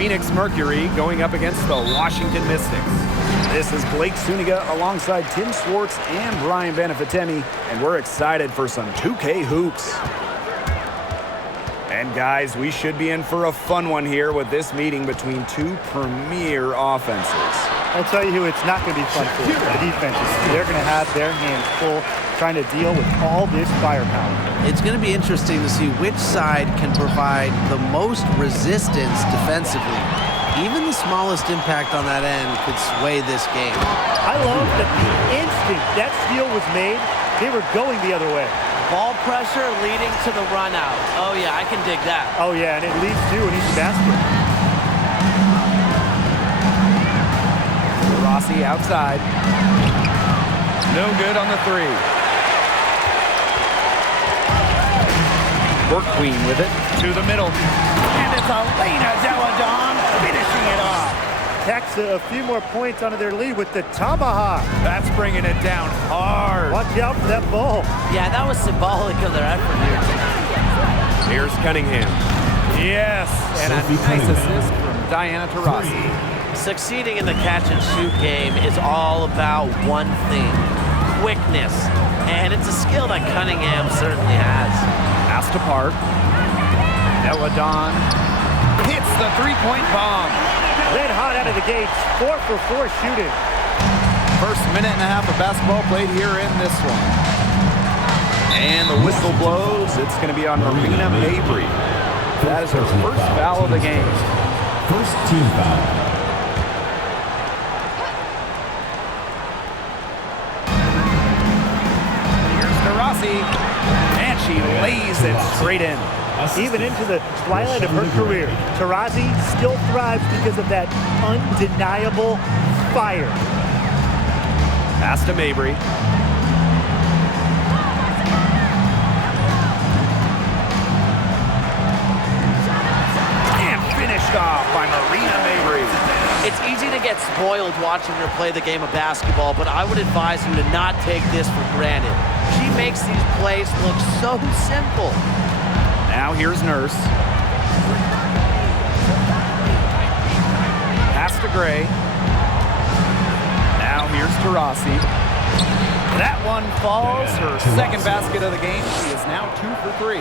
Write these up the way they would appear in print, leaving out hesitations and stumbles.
Pheniox Mercury going up against the Washington Mystics. This is Blake Suniga alongside Tim Swartz and Brian Benefitemi, and we're excited for some 2K hoops. And guys, we should be in for a fun one here with this meeting between two premier offenses. I'll tell you who it's not going to be fun for, the defenses. They're going to have their hands full trying to deal with all this firepower. It's going to be interesting to see which side can provide the most resistance defensively. Even the smallest impact on that end could sway this game. I love that the instant that steal was made, they were going the other way. Ball pressure leading to the run out. Oh yeah, I can dig that. Oh yeah, and it leads to an easy basket. Rossi outside. No good on the three. Work Queen with it to the middle. And it's Elena Deladon finishing it off. Tacks a few more points onto their lead with the tomahawk. That's bringing it down hard. Watch out for that ball. Yeah, that was symbolic of their effort here. Here's Cunningham. Yes, and a nice assist from Diana Taurasi. Succeeding in the catch-and-shoot game is all about one thing, quickness. And it's a skill that Cunningham certainly has. Pass to Park. Deladon hits the three-point bomb. Red hot out of the gates, 4 for 4 shooting. First minute and a half of basketball played here in this one. And the whistle blows. It's going to be on Marina Mabry. That is her first foul of the game. First team foul. Here's Taurasi, and she lays it straight in. Even into the twilight of her career, Taurasi still thrives because of that undeniable fire. Pass to Mabry. And finished off by Marina Mabry. It's easy to get spoiled watching her play the game of basketball, but I would advise you to not take this for granted. She makes these plays look so simple. Now here's Nurse. Pass to Gray. Now here's Taurasi. That one falls. Her second basket of the game. She is now 2 for 3.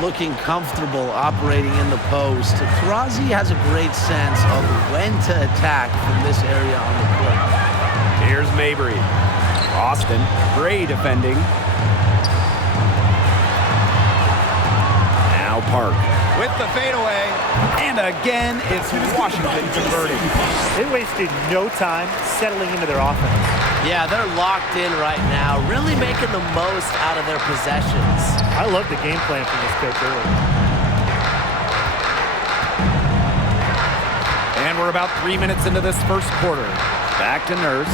Looking comfortable operating in the post. Taurasi has a great sense of when to attack from this area on the court. Here's Mabry. Austin, Gray defending. Now Park with the fadeaway. And again, it's Washington converting. They wasted no time settling into their offense. Yeah, they're locked in right now, really making the most out of their possessions. I love the game plan from this coach early. And we're about 3 minutes into this first quarter. Back to Nurse.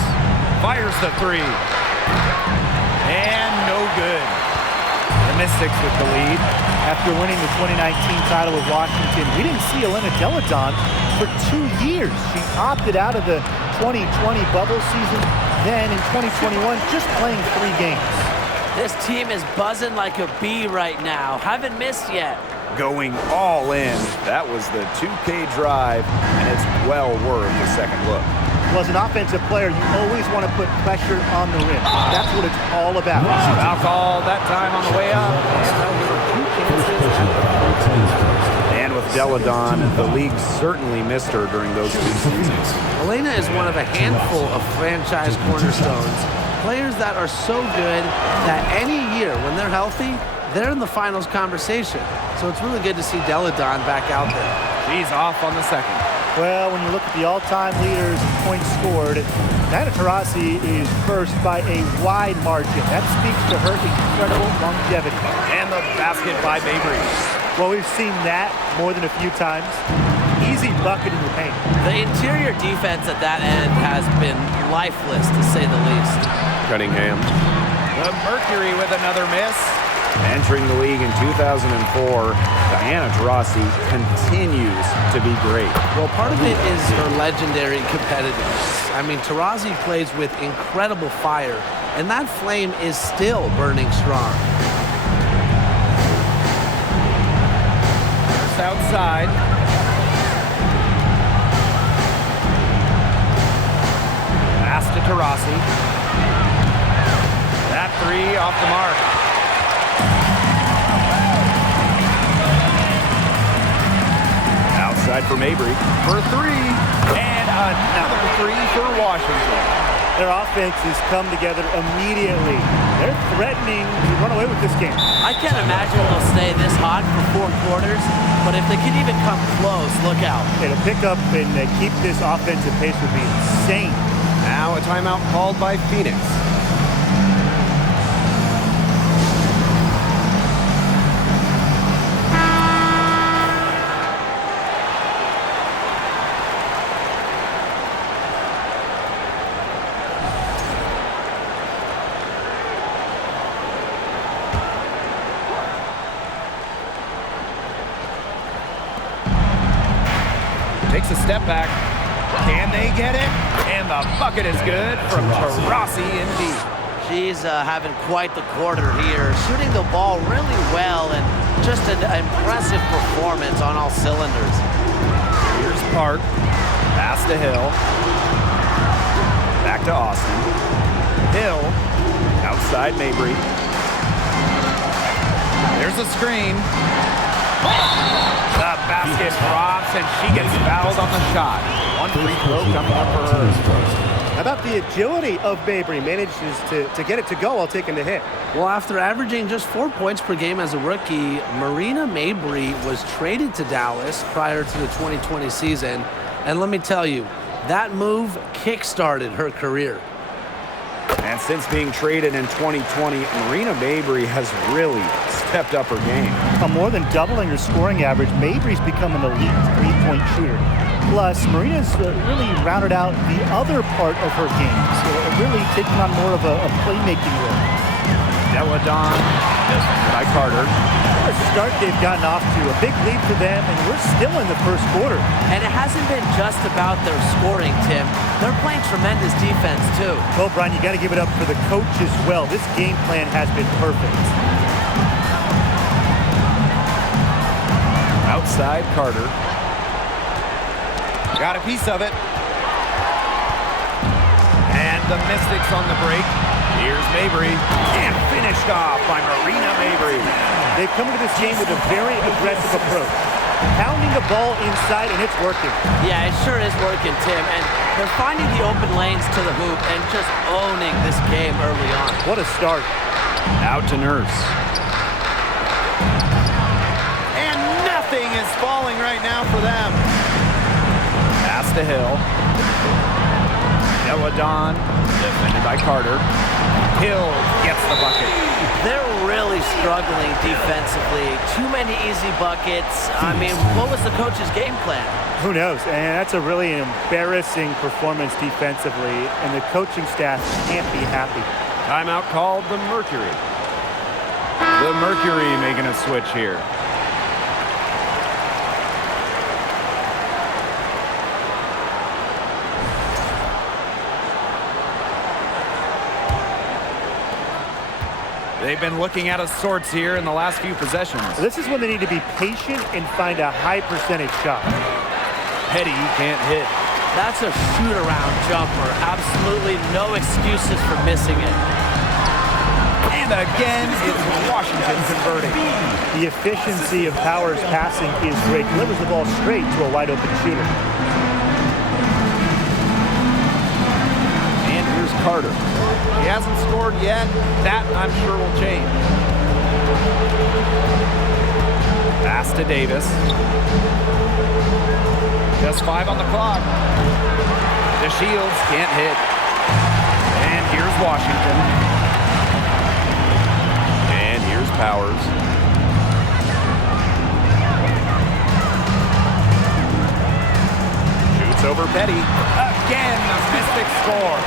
Fires the three. And no good. The Mystics with the lead. After winning the 2019 title with Washington, we didn't see Elena Deladon for 2 years. She opted out of the 2020 bubble season. Then in 2021, just playing 3 games. This team is buzzing like a bee right now. Haven't missed yet. Going all in. That was the 2K drive, and it's well worth the second look. Well, as an offensive player, you always want to put pressure on the rim. That's what it's all about. Foul call that time on the way up. And with Deladon, the league certainly missed her during those 2 seasons. Elena is one of a handful of franchise cornerstones. Players that are so good that any year when they're healthy, they're in the finals conversation. So it's really good to see Deladon back out there. She's off on the second. Well, when you look at the all-time leaders in points scored, Diana Taurasi is first by a wide margin. That speaks to her incredible longevity. And the basket by Mabry. Well, we've seen that more than a few times. Easy bucket in the paint. The interior defense at that end has been lifeless, to say the least. Cunningham. The Mercury with another miss. Entering the league in 2004, Diana Taurasi continues to be great. Well, part of it is her legendary competitiveness. I mean, Taurasi plays with incredible fire, and that flame is still burning strong. Just outside. Rossi. That three off the mark. Outside for Mabry for three. And another three for Washington. Their offenses come together immediately. They're threatening to run away with this game. I can't imagine they'll stay this hot for 4 quarters, but if they can even come close, look out. Okay, to pick up and keep this offensive pace would be insane. Now a timeout called by Phoenix. Takes a step back. Can they get it? And the bucket is good from Rossi indeed. She's having quite the quarter here, shooting the ball really well and just an impressive performance on all cylinders. Here's Park. Pass to Hill. Back to Austin. Hill. Outside Mabry. There's a screen. The basket drops, and she gets fouled on the shot. One free throw coming up for her. How about the agility of Mabry? Manages to get it to go while taking the hit. Well, after averaging just 4 points per game as a rookie, Marina Mabry was traded to Dallas prior to the 2020 season. And let me tell you, that move kick-started her career. And since being traded in 2020, Marina Mabry has really stepped up her game. More than doubling her scoring average, Mabry's become an elite three-point shooter. Plus, Marina's really rounded out the other part of her game, so really taking on more of a playmaking role. Deladon, defended by Carter. What a start they've gotten off to. A big lead for them, and we're still in the first quarter. And it hasn't been just about their scoring, Tim. They're playing tremendous defense, too. Well, Brian, you got to give it up for the coach as well. This game plan has been perfect. Outside Carter. Got a piece of it. And the Mystics on the break. Here's Mabry. And finished off by Marina Mabry. They've come into this game with a very aggressive approach. Pounding the ball inside, and it's working. Yeah, it sure is working, Tim. And they're finding the open lanes to the hoop and just owning this game early on. What a start. Out to Nurse. And nothing is falling right now for them. Pass to Hill. Deladon, defended by Carter. Hill gets the bucket. They're really struggling defensively. Too many easy buckets. I mean, what was the coach's game plan? Who knows? And that's a really embarrassing performance defensively, and the coaching staff can't be happy. Timeout called the Mercury. The Mercury making a switch here. They've been looking out of sorts here in the last few possessions. This is when they need to be patient and find a high percentage shot. Petty can't hit. That's a shoot-around jumper. Absolutely no excuses for missing it. And again, it's Washington converting. The efficiency of Powers' passing is great. Delivers the ball straight to a wide-open shooter. And here's Carter. He hasn't scored yet. That, I'm sure, will change. Pass to Davis. Just 5 on the clock. The Shields can't hit. And here's Washington. And here's Powers. Shoots over Petty. Again, the Mystics score.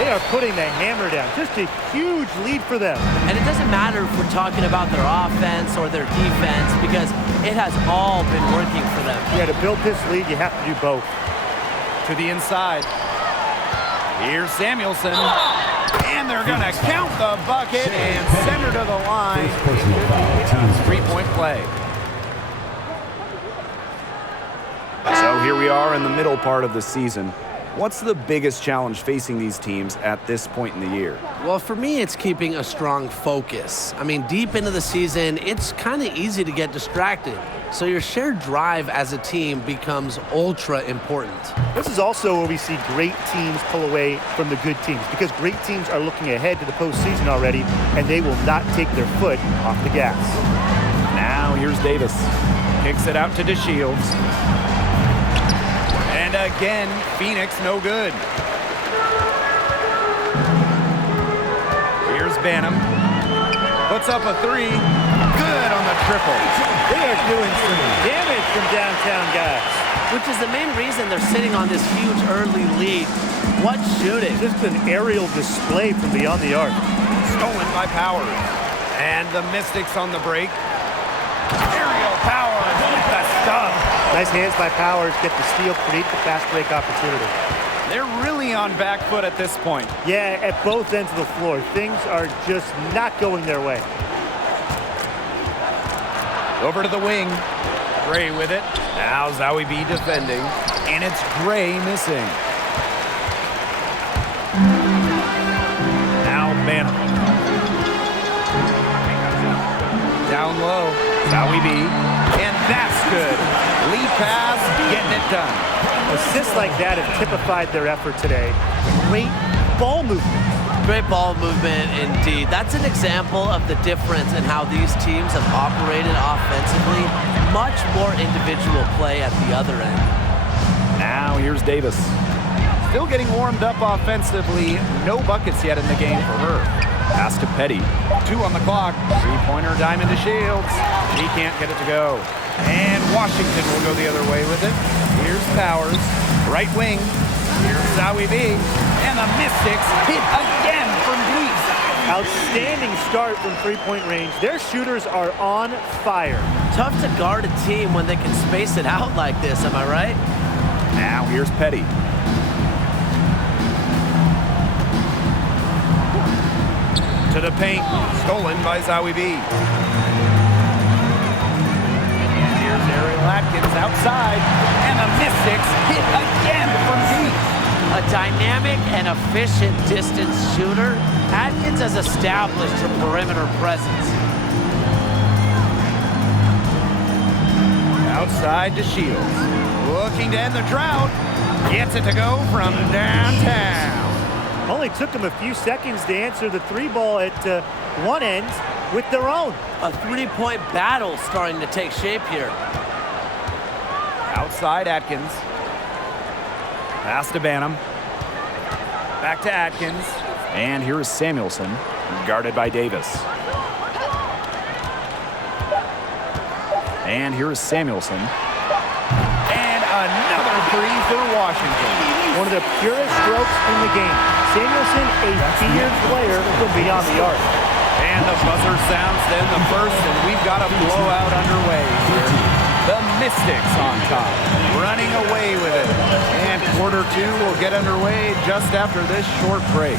They are putting the hammer down. Just a huge lead for them. And it doesn't matter if we're talking about their offense or their defense because it has all been working for them. Yeah, to build this lead, you have to do both. To the inside. Here's Samuelson. And they're going to count the bucket and send her to the line. Three-point play. So here we are in the middle part of the season. What's the biggest challenge facing these teams at this point in the year? Well, for me, it's keeping a strong focus. I mean, deep into the season, it's kind of easy to get distracted. So your shared drive as a team becomes ultra important. This is also where we see great teams pull away from the good teams, because great teams are looking ahead to the postseason already, and they will not take their foot off the gas. Now here's Davis. Kicks it out to DeShields. And again, Phoenix no good. Here's Banham. Puts up a three. Good on the triple. They are doing some damage from downtown, guys. Which is the main reason they're sitting on this huge early lead. What shooting. Just an aerial display from beyond the arc. Stolen by Powers. And the Mystics on the break. Aerial Powers with the stub. Nice hands by Powers. Get the steal, create the fast break opportunity. They're really on back foot at this point. Yeah, at both ends of the floor. Things are just not going their way. Over to the wing. Gray with it. Now Zowie B defending. And it's Gray missing. Now Banham. Down low. Zowie B. And that's good. Lead pass, getting it done. Assists like that have typified their effort today. Great ball movement. Great ball movement indeed. That's an example of the difference in how these teams have operated offensively. Much more individual play at the other end. Now here's Davis. Still getting warmed up offensively. No buckets yet in the game for her. Pass to Petty. 2 on the clock. Three-pointer diamond to Shields. She can't get it to go. And Washington will go the other way with it. Here's Powers. Right wing. Here's Zowie B. And the Mystics hit again from deep. Outstanding start from three-point range. Their shooters are on fire. Tough to guard a team when they can space it out like this, am I right? Now here's Petty. To the paint. Stolen by Zowie B. Here's Ariel Atkins outside. And the Mystics hit again from deep. A dynamic and efficient distance shooter, Atkins has established her perimeter presence. Outside to Shields. Looking to end the drought. Gets it to go from downtown. Only took them a few seconds to answer the three ball at one end with their own. A three-point battle starting to take shape here. Outside Atkins. Pass to Banham. Back to Atkins. And here is Samuelson, guarded by Davis. And here is Samuelson. And another three for Washington. One of the purest strokes in the game. Samuelson, a feared player from beyond the arc. And the buzzer sounds then the first, and we've got a blowout underway here. The Mystics on top, running away with it. And quarter 2 will get underway just after this short break.